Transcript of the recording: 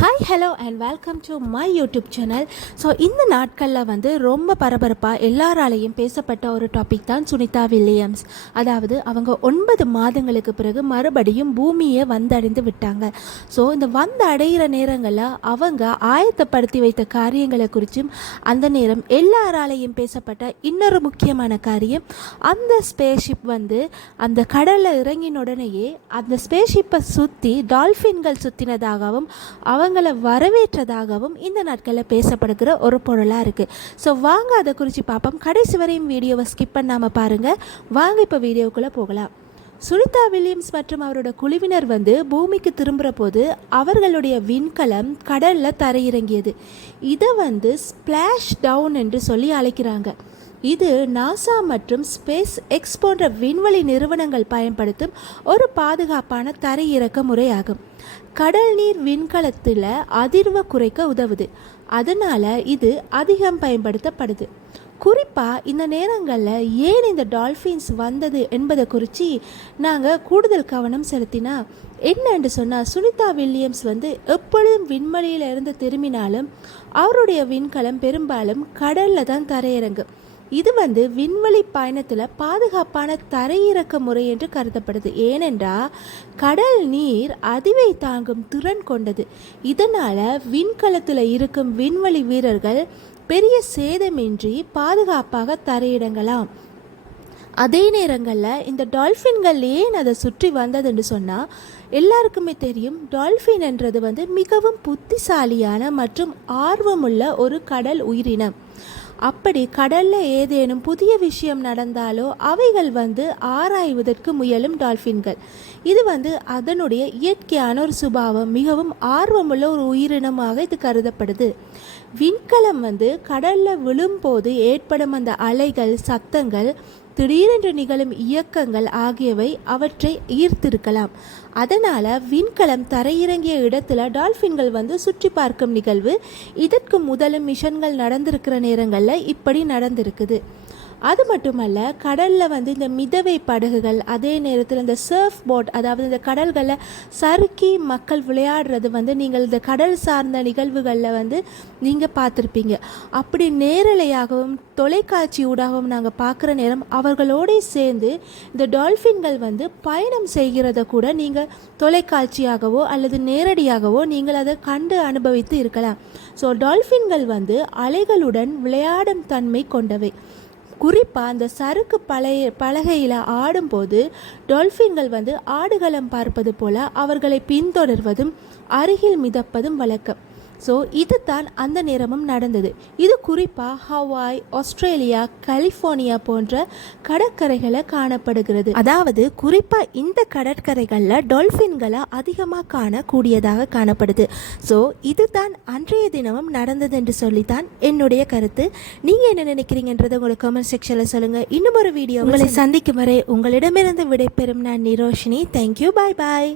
Hi hello and welcome to my YouTube channel. So இந்த நாட்களில் ரொம்ப பரபரப்பாக எல்லாராலையும் பேசப்பட்ட ஒரு டாபிக் தான் சுனிதா வில்லியம்ஸ். அதாவது அவங்க 9 மாதங்களுக்கு பிறகு மறுபடியும் பூமியை வந்தடைந்து விட்டாங்க. ஸோ இந்த அடைகிற நேரங்களில் அவங்க ஆயத்தப்படுத்தி வைத்த காரியங்களை குறித்தும் அந்த நேரம் எல்லாராலையும் பேசப்பட்ட இன்னொரு முக்கியமான காரியம், அந்த ஸ்பேஸ்ஷிப் அந்த கடலில் இறங்கின உடனேயே அந்த ஸ்பேஸ்ஷிப்பை சுற்றி டால்ஃபின்கள் சுற்றினதாகவும் அவங்கள வரவேற்றதாகவும் இந்த நாட்களில் பேசப்படுகிற ஒரு பொருளாக இருக்குது. ஸோ வாங்க அதை குறித்து பார்ப்போம். கடைசி வரையும் வீடியோவை ஸ்கிப் பண்ணாமல் பாருங்கள். வாங்க இப்போ வீடியோக்குள்ளே போகலாம். சுனிதா வில்லியம்ஸ் மற்றும் அவரோட குழுவினர் பூமிக்கு திரும்புகிற போது அவர்களுடைய விண்கலம் கடலில் தரையிறங்கியது. இதை ஸ்பிளாஷ் டவுன் என்று சொல்லி அழைக்கிறாங்க. இது நாசா மற்றும் ஸ்பேஸ் எக்ஸ் போன்ற விண்வெளி நிறுவனங்கள் பயன்படுத்தும் ஒரு பாதுகாப்பான தரையிறக்க முறையாகும். கடல் நீர் விண்கலத்தில் அதிர்வை குறைக்க உதவுது. அதனால் இது அதிகம் பயன்படுத்தப்படுது. குறிப்பாக இந்த நேரங்களில் ஏன் இந்த டால்ஃபின்ஸ் வந்தது என்பதை குறித்து நாங்கள் கூடுதல் கவனம் செலுத்தினா என்னன்னு சொன்னால், சுனிதா வில்லியம்ஸ் எப்பொழுதும் விண்வெளியில் இருந்து திரும்பினாலும் அவருடைய விண்கலம் பெரும்பாலும் கடலில் தான் தரையிறங்கும். இது விண்வெளி பயணத்தில் பாதுகாப்பான தரையிறக்க முறை என்று கருதப்படுது. ஏனென்றால் கடல் நீர் அதிர்வை தாங்கும் திறன் கொண்டது. இதனால் விண்கலத்தில் இருக்கும் விண்வெளி வீரர்கள் பெரிய சேதமின்றி பாதுகாப்பாக தரையிறங்கலாம். அதே நேரங்களில் இந்த டால்ஃபின்கள் ஏன் அதை சுற்றி வந்ததுன்னு சொன்னால், எல்லாருக்குமே தெரியும், டால்ஃபின் என்றது மிகவும் புத்திசாலியான மற்றும் ஆர்வமுள்ள ஒரு கடல் உயிரினம். அப்படி கடலில் ஏதேனும் புதிய விஷயம் நடந்தாலோ அவைகள் ஆராய்வதற்கு முயலும் டால்ஃபின்கள். இது அதனுடைய இயற்கையான ஒரு சுபாவம், மிகவும் ஆர்வமுள்ள ஒரு உயிரினமாக இது கருதப்படுது. விண்கலம் கடலில் விழும்போது ஏற்படும் அந்த அலைகள், சத்தங்கள், திடீரென்று நிகழும் இயக்கங்கள் ஆகியவை அவற்றை ஈர்த்திருக்கலாம். அதனால் விண்கலம் தரையிறங்கிய இடத்துல டால்ஃபின்கள் சுற்றி பார்க்கும் நிகழ்வு இதற்கு முதலும் மிஷன்கள் நடந்திருக்கிற நேரங்களில் இப்படி நடந்திருக்குது. அது மட்டுமல்ல, கடலில் இந்த மிதவை படகுகள், அதே நேரத்தில் இந்த சர்ஃப் போட், அதாவது இந்த கடல்களில் சறுக்கி மக்கள் விளையாடுறது நீங்கள் இந்த கடல் சார்ந்த நிகழ்வுகளில் நீங்கள் பார்த்துருப்பீங்க. அப்படி நேரலையாகவும் தொலைக்காட்சி ஊடாகவும் நாங்கள் பார்க்குற நேரம் அவர்களோடு சேர்ந்து இந்த டால்ஃபின்கள் பயணம் செய்கிறத கூட நீங்கள் தொலைக்காட்சியாகவோ அல்லது நேரடியாகவோ நீங்கள் அதை கண்டு அனுபவித்து இருக்கலாம். ஸோ டால்ஃபின்கள் அலைகளுடன் விளையாடும் தன்மை கொண்டவை. குறிப்பாக அந்த சறுக்கு பலகையில் ஆடும்போது டால்ஃபின்கள் ஆடுகளம் பார்ப்பது போல அவர்களை பின்தொடர்வதும் அருகில் மிதப்பதும் வழக்கம். ஸோ இது தான் அந்த நேரமும் நடந்தது. இது குறிப்பாக ஹவாய், ஆஸ்திரேலியா, கலிஃபோர்னியா போன்ற கடற்கரைகளை காணப்படுகிறது. அதாவது குறிப்பாக இந்த கடற்கரைகளில் டால்ஃபின்களை அதிகமாக காணக்கூடியதாக காணப்படுது. ஸோ இது தான் அன்றைய தினமும் நடந்தது என்று சொல்லித்தான் என்னுடைய கருத்து. நீங்கள் என்ன நினைக்கிறீங்கன்றதை உங்களோட கமெண்ட் செக்ஷனில் சொல்லுங்கள். இன்னும் ஒரு வீடியோ உங்களை சந்திக்கும் வரை உங்களிடமிருந்து விடைபெறும் நான் நிரோஷினி. தேங்க்யூ. பாய் பாய்.